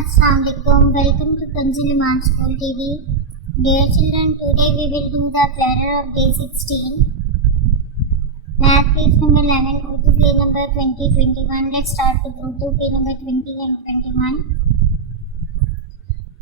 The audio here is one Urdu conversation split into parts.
Assalamualaikum. Welcome to Kanzul Iman School TV. Dear children, today we will do the platter of day 16. Math page number 11, Urdu page number 20, 21. Let's start with Urdu page number 20 and 21.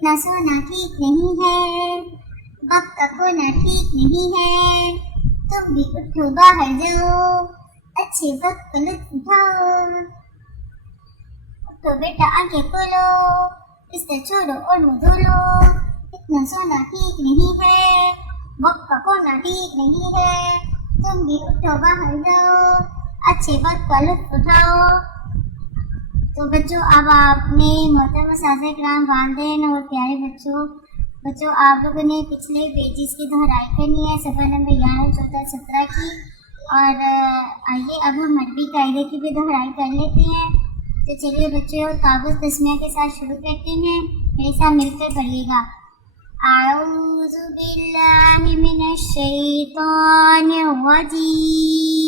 اتنا سونا ٹھیک نہیں ہے، وقت کا کھونا ٹھیک نہیں ہے، تم بھی اٹھو باہر جاؤ، اچھے وقت کا لطف اٹھاؤ، اٹھو بیٹا آنکھیں کھولو، بستر چھوڑو اور منہ دھو لو، اتنا سونا ٹھیک نہیں ہے، وقت کا کھونا ٹھیک نہیں ہے، تم بھی اٹھو باہر جاؤ، اچھے وقت کا لطف اٹھاؤ۔ تو بچوں اب آپ نے محترم اساتذہ کرام، والدین اور پیارے بچوں آپ لوگوں نے پچھلے پیجز کی دہرائی کرنی ہے، صفحہ نمبر 11، 14، 17 کی، اور آئیے اب ہم عربی قاعدے کی بھی دہرائی کر لیتے ہیں۔ تو چلیے بچوں کاغذ تسمیہ کے ساتھ شروع کرتے ہیں، میرے ساتھ مل کر پڑھیے گا۔ اعوذ باللہ من الشیطان الرجیم،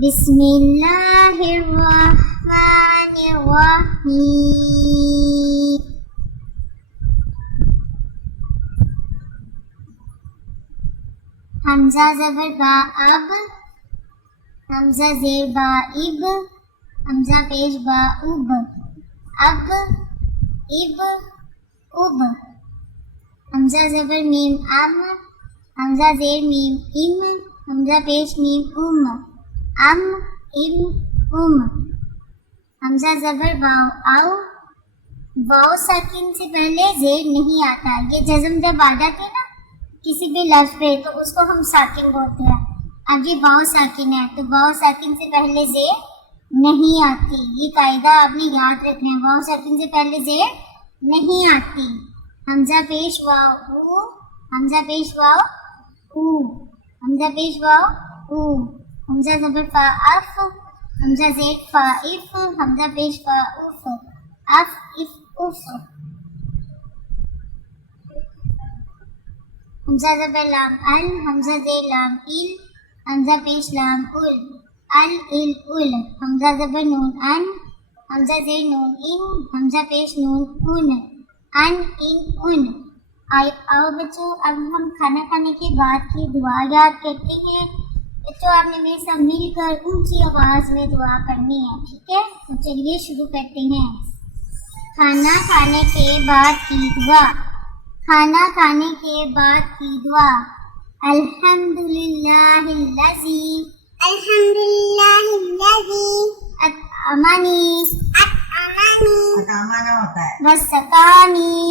بسم اللہ الرحمن الرحیم۔ حمزہ زبر با اب، حمزہ زیر با اب، حمزہ پیش با اب، اب اب اب، حمزہ زبر میم ام، حمزہ زیر میم ام، حمزہ پیش میم ام، ام ام ام، حمزہ زبر واو او، واو ساکن سے پہلے زیر نہیں آتا، یہ جزم جب آ جاتے نا کسی بھی لفظ پہ تو اس کو ہم ساکن بولتے ہیں۔ اب یہ واو ساکن ہے تو واو ساکن سے پہلے زیر نہیں آتی، یہ قاعدہ آپ نے یاد رکھنا ہے، واو ساکن سے پہلے زیر نہیں آتی۔ حمزہ پیش واو او، حمزہ پیش واو او، حمزہ پیش واو او، حمزہ زبر فا اف، حمزہ زیر فا اف، حمزہ پیش فا اف، اف اف اف، حمزہ زبر لام ال، حمزہ زیر لام ال، حمزہ پیش لام ال، ال ال ال، حمزہ زبر نون ان، حمزہ زیر نون ان، حمزہ پیش نون ان، ان ان ان۔ آؤ بچوں اب ہم کھانا کھانے کے بعد کی دعا یاد کرتے ہیں۔ بچوں آپ نے میرے ساتھ مل کر اونچی آواز میں دعا کرنی ہے، ٹھیک ہے؟ تو چلیے شروع کرتے ہیں۔ کھانا کھانے کے بعد کی دعا، کھانا کھانے کے بعد کی دعا، الحمدللہ الذی، الحمدللہ الذی اطعمنی، اطعمنا ہوتا ہے، وسقانی،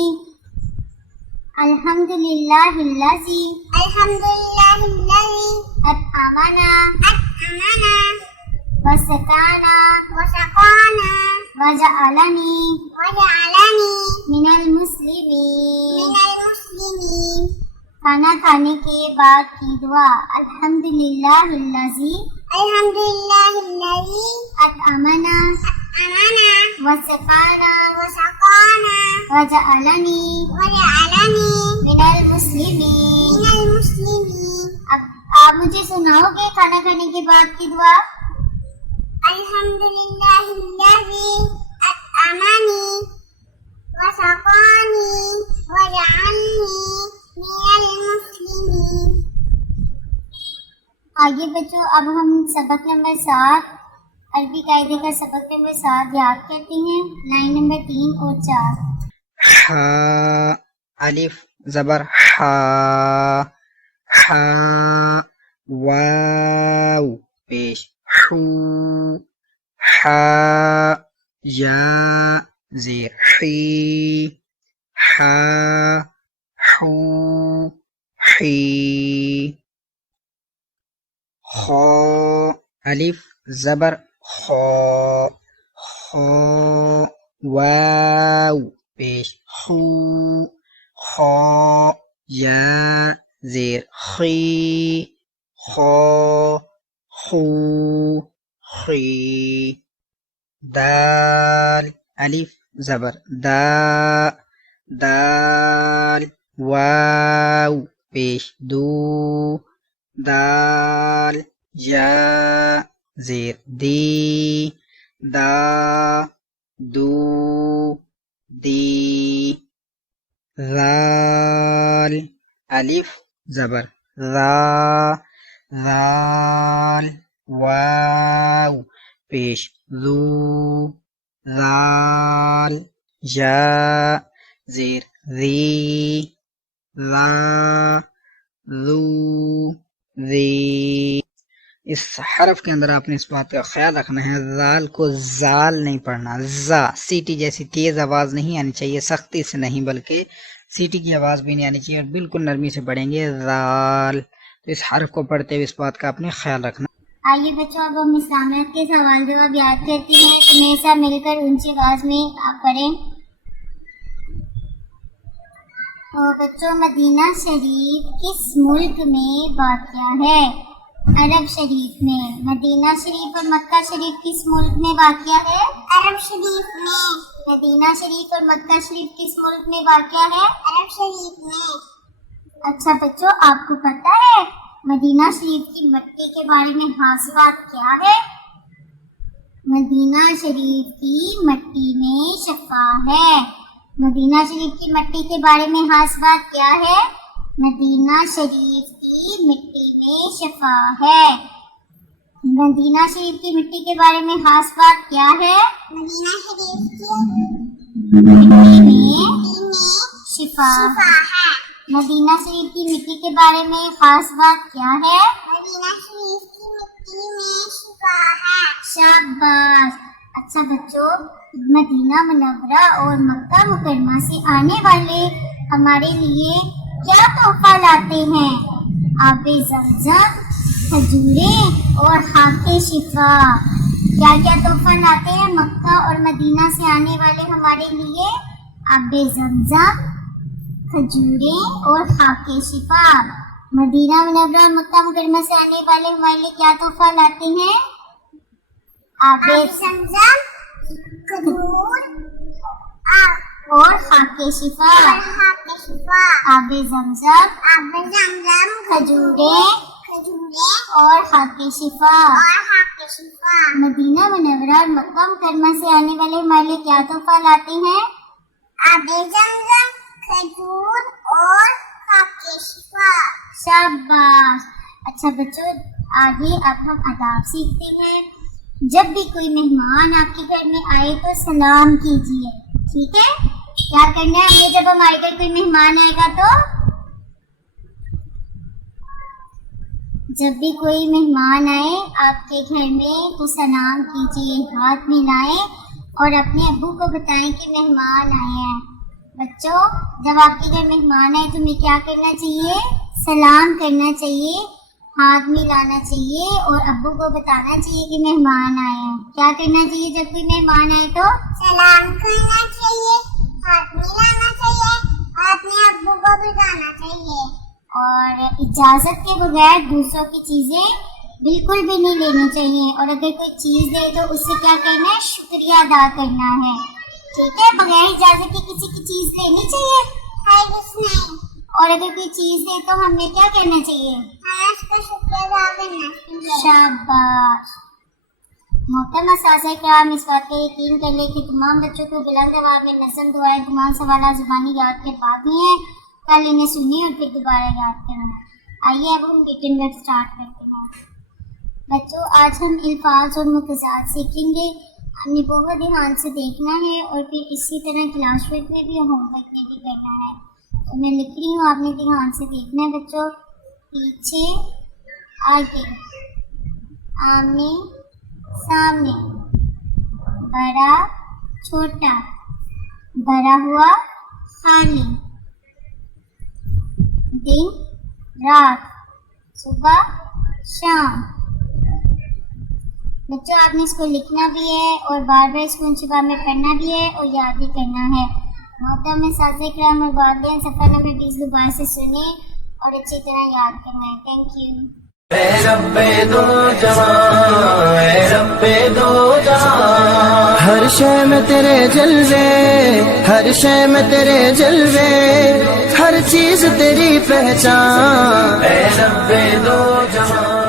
الحمدللہ الذی، الحمدللہ الذی اطعمنا، اطعمنا، وسقانا، وسقانا، وجعلنی، وجعلنی من المسلمین، من المسلمین۔ کھانا کھانے کے بعد کی دعا، الحمدللہ الذی، الحمدللہ الذی اطعمنا، اطعمنا، وسقانا، وسقانا، وجعلنی، وجعلنی من المسلمین، من المسلمین۔ اب آپ مجھے سناؤ گے کھانا کھانے کے بعد کی دعا؟ الحمدللہ الذی اطعمنی وسقانی وجعلنی من المسلمین۔ آگے بچوں اب ہم سبق نمبر 7 عربی قاعدے کا سبق نمبر 7 یاد کرتے ہیں، لائن نمبر 3 اور 4۔ حا الف زبر حا، حا واو پیش حو، حا یا زیر حی، حا حو حی، خا الف زبر خا، خا واو پیش خو، خا یا زیر خی، خا خو خی، دال الف زبر دا، دال واو پیش دو، دال یا زیر دی، دا دو دی، ذال الف زبر ذا، ذال واو پیش ذو، ذال یا زیر ذی ذا ذو ذی. اس حرف کے اندر آپ نے اس بات کا خیال رکھنا ہے زال کو زال نہیں پڑھنا. زا سیٹی جیسی تیز آواز نہیں آنی چاہیے، سختی سے نہیں، بلکہ سیٹی کی آواز بھی نہیں آنی چاہیے اور بالکل نرمی سے پڑھیں گے زال. تو اس حرف کو پڑھتے ہوئے اس بات کا آپ نے خیال رکھنا. آئیے بچوں اب ہم اسلامیات کے سوال جواب یاد کرتے ہیں. تو میرے ساتھ مل کر اونچی آواز میں آپ پڑھیں. تو بچوں مدینہ شریف کس ملک میں واقع ہے؟ عرب شریف میں. مدینہ شریف اور مکہ شریف کس ملک میں واقع ہے؟ عرب شریف میں. مدینہ شریف اور مکہ شریف کس ملک میں واقع ہے؟ عرب شریف میں. اچھا بچوں آپ کو پتہ ہے مدینہ شریف کی مٹی کے بارے میں خاص بات کیا ہے؟ مدینہ شریف کی مٹی میں شفا ہے. مدینہ شریف کی مٹی کے بارے میں خاص بات کیا ہے؟ مدینہ شریف کی مٹی میں شفا ہے. مدینہ شریف کی مٹی کے بارے میں خاص بات کیا ہے؟ مدینہ شریف کی مٹی میں شفا ہے. مدینہ شریف کی مٹی کے بارے میں خاص بات کیا ہے؟ مدینہ شریف کی مٹی میں شفا ہے. شاباش. اچھا بچوں مدینہ منورہ اور مکہ مکرمہ سے آنے والے ہمارے لیے کیا تحفہ لاتے ہیں؟ آب زمزم، کھجوریں اور خاک شفا. کیا کیا تحفہ لاتے ہیں مکہ اور مدینہ سے آنے والے ہمارے لیے؟ آب زمزم، کھجوریں اور خاک شفا. مدینہ منورہ اور مکہ مکرمہ سے آنے والے ہمارے لیے کیا تحفہ لاتے ہیں؟ آب زمزم، کھجور اور خاک شفا. آب زمزم، کھجوریں اور خاک شفا. مدینہ منورہ اور مکہ مکرمہ سے آنے والے ہمارے لیے کیا تحفہ لاتے ہیں؟ آب زمزم، کھجور اور خاک شفا. شاباش. اچھا بچوں آگے اب ہم آداب سیکھتے ہیں. جب بھی کوئی مہمان آپ کے گھر میں آئے تو سلام کیجیے. ٹھیک ہے؟ کیا کرنا ہے ہمیں جب ہمارے گھر کوئی مہمان آئے گا تو جب بھی کوئی مہمان آئے آپ کے گھر میں تو سلام کیجیے، ہاتھ ملائیں اور اپنے ابو کو بتائیں کہ مہمان آئے ہیں. بچوں جب آپ کے گھر مہمان آئے تو ہمیں کیا کرنا چاہیے؟ سلام کرنا چاہیے، ہاتھ ملانا چاہیے اور ابو کو بتانا چاہیے کہ مہمان آئے ہیں. کیا کرنا چاہیے جب کوئی مہمان آئے تو؟ سلام کرنا چاہیے، ہاتھ ملانا چاہیے اور اپنے ابو کو بتانا چاہیے. اور اجازت کے بغیر دوسروں کی چیزیں بالکل بھی نہیں لینی چاہیے. اور اگر کوئی چیز دے تو اس سے کیا کرنا ہے؟ شکریہ ادا کرنا ہے. ٹھیک ہے؟ بغیر اجازت کے کسی کی چیز لینی چاہیے نہیں. اور اگر کوئی چیز دے تو ہمیں کیا کرنا چاہیے؟ اس کا شکریہ ادا کرنا. شاباش. محترم اساتذہ کرام اس بات کا یقین کر لیں کہ تمام بچوں کو بلند آواز میں نظم دعائیں تمام سوالات زبانی یاد کر پاتے ہیں. کل انہیں سنیں اور پھر دوبارہ یاد کرنا. آئیے اب ہم ریٹن ورک اسٹارٹ کرتے ہیں. بچوں آج ہم الفاظ اور متضاد سیکھیں گے. ہم نے بہت دھیان سے دیکھنا ہے اور پھر اسی طرح کلاس ورک میں بھی ہوم ورک میں بھی کرنا ہے. تو میں لکھ رہی ہوں، آپ نے دھیان سے دیکھنا ہے بچوں. پیچھے، آگے، آمنے سامنے، بڑا چھوٹا، بھرا ہوا خالی، دن رات، صبح شام. بچوں آپ نے اس کو لکھنا بھی ہے اور بار بار اس کو اونچی آواز میں پڑھنا بھی ہے اور یاد بھی کرنا ہے. محترم اساتذہ کرام اور والدین صفحہ نمبر 20 دوبارہ سے سنیں اور اچھی طرح یاد کرنا ہے. Thank you. اے رب دو جہاں، اے رب دو جہاں، ہر شے میں تیرے جلوے، ہر شے میں تیرے جلوے، ہر چیز تیری پہچان. اے رب دو جہاں.